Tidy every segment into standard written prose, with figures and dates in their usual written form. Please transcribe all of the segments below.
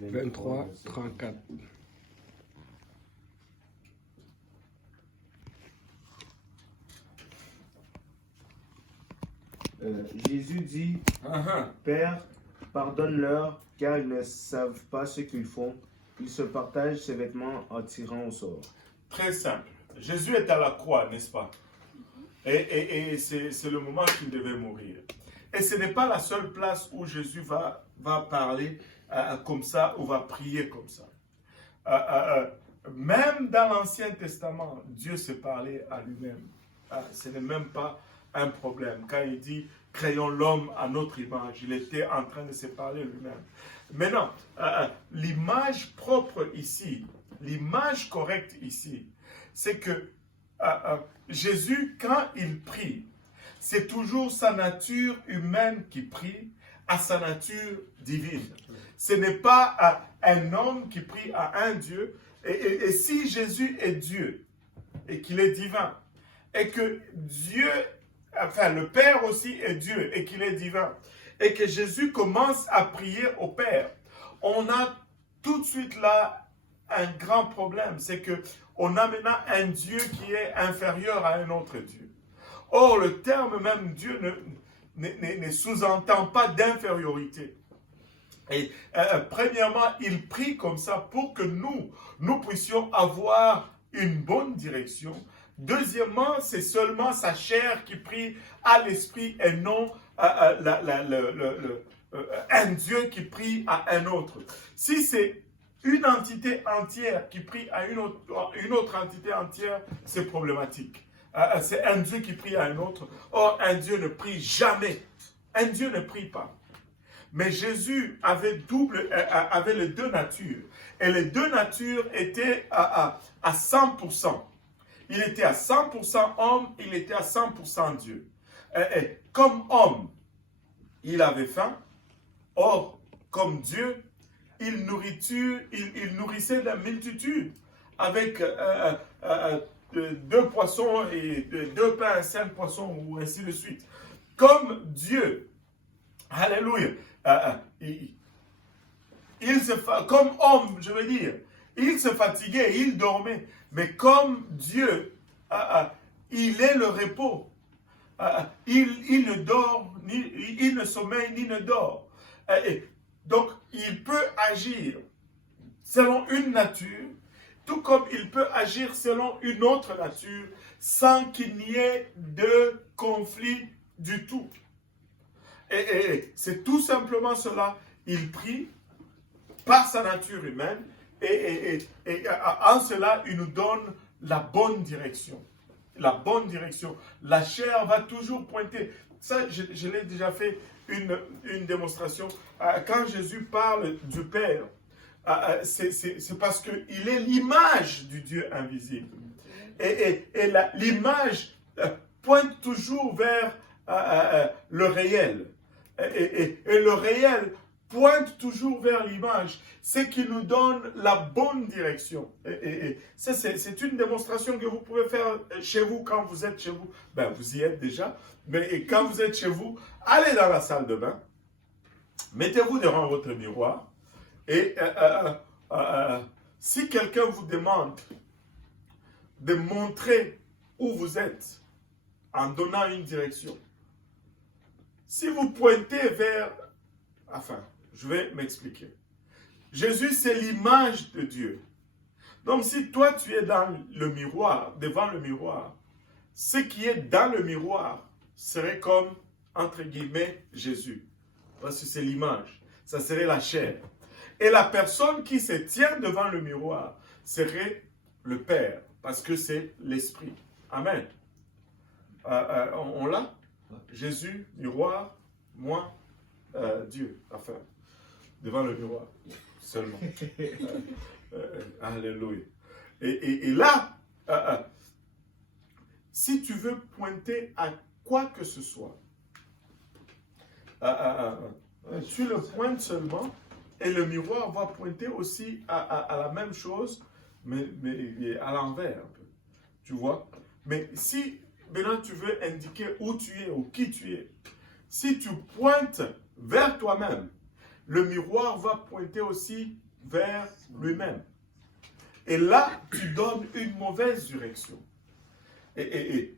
23, 34. Jésus dit, Père, pardonne-leur, car ils ne savent pas ce qu'ils font. Ils se partagent ses vêtements en tirant au sort. Très simple. Jésus est à la croix, n'est-ce pas? Et c'est le moment qu'il devait mourir. Et ce n'est pas la seule place où Jésus va parler comme ça ou va prier comme ça. Même dans l'Ancien Testament, Dieu s'est parlé à lui-même. Ce n'est même pas un problème. Quand il dit « créons l'homme à notre image », il était en train de se parler lui-même. Maintenant, l'image propre ici, l'image correcte ici, c'est que Jésus, quand il prie, c'est toujours sa nature humaine qui prie à sa nature divine. Ce n'est pas un homme qui prie à un Dieu. Et si Jésus est Dieu et qu'il est divin, et que Dieu, enfin le Père aussi est Dieu et qu'il est divin, et que Jésus commence à prier au Père, on a tout de suite là un grand problème. C'est que on a maintenant un Dieu qui est inférieur à un autre Dieu. Or, le terme même Dieu ne sous-entend pas d'infériorité. Et premièrement, il prie comme ça pour que nous puissions avoir une bonne direction. Deuxièmement, c'est seulement sa chair qui prie à l'esprit et non un Dieu qui prie à un autre. Si c'est une entité entière qui prie à une autre entité entière, c'est problématique. C'est un Dieu qui prie à un autre. Or, un Dieu ne prie jamais. Un Dieu ne prie pas. Mais Jésus avait les deux natures. Et les deux natures étaient à 100%. Il était à 100% homme, il était à 100% Dieu. Et comme homme, il avait faim. Or, comme Dieu, il nourrissait la multitude avec 2 poissons et 2 pains et 5 poissons, ou ainsi de suite. Comme Dieu, alléluia, comme homme, je veux dire, il se fatiguait, il dormait. Mais comme Dieu, il est le repos. Il ne dort, il ne sommeille, ni ne dort. Donc, il peut agir selon une nature, tout comme il peut agir selon une autre nature, sans qu'il n'y ait de conflit du tout. Et c'est tout simplement cela. Il prie par sa nature humaine, et en cela, il nous donne la bonne direction. La bonne direction. La chair va toujours pointer. Ça, je l'ai déjà fait une démonstration. Quand Jésus parle du Père, c'est parce qu'il est l'image du Dieu invisible. Et l'image pointe toujours vers le réel. Et le réel pointe toujours vers l'image. C'est qui nous donne la bonne direction. Ça, c'est une démonstration que vous pouvez faire chez vous quand vous êtes chez vous. Ben, vous y êtes déjà. Mais quand vous êtes chez vous, allez dans la salle de bain. Mettez-vous devant votre miroir. Et si quelqu'un vous demande de montrer où vous êtes en donnant une direction, si vous pointez vers... Enfin, je vais m'expliquer. Jésus, c'est l'image de Dieu. Donc, si toi, tu es dans le miroir, devant le miroir, ce qui est dans le miroir serait comme, entre guillemets, Jésus. Parce que c'est l'image. Ça serait la chair. Et la personne qui se tient devant le miroir serait le Père. Parce que c'est l'Esprit. Amen. On l'a? Jésus, miroir, moi, Dieu, enfin, devant le miroir, seulement. Alléluia. Et là, si tu veux pointer à quoi que ce soit, tu le pointes seulement, et le miroir va pointer aussi à la même chose, mais à l'envers un peu. Tu vois? Mais si maintenant tu veux indiquer où tu es ou qui tu es, si tu pointes vers toi-même, le miroir va pointer aussi vers lui-même. Et là, tu donnes une mauvaise direction. Et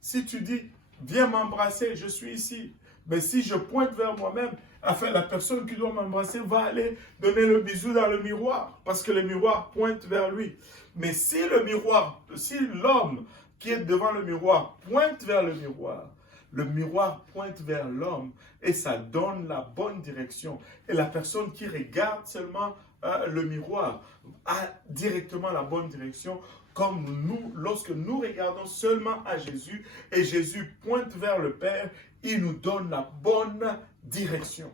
si tu dis, viens m'embrasser, je suis ici. Mais si je pointe vers moi-même, enfin, la personne qui doit m'embrasser va aller donner le bisou dans le miroir, parce que le miroir pointe vers lui. Mais si l'homme qui est devant le miroir pointe vers le miroir pointe vers l'homme et ça donne la bonne direction. Et la personne qui regarde seulement le miroir a directement la bonne direction, comme nous, lorsque nous regardons seulement à Jésus et Jésus pointe vers le Père, il nous donne la bonne direction.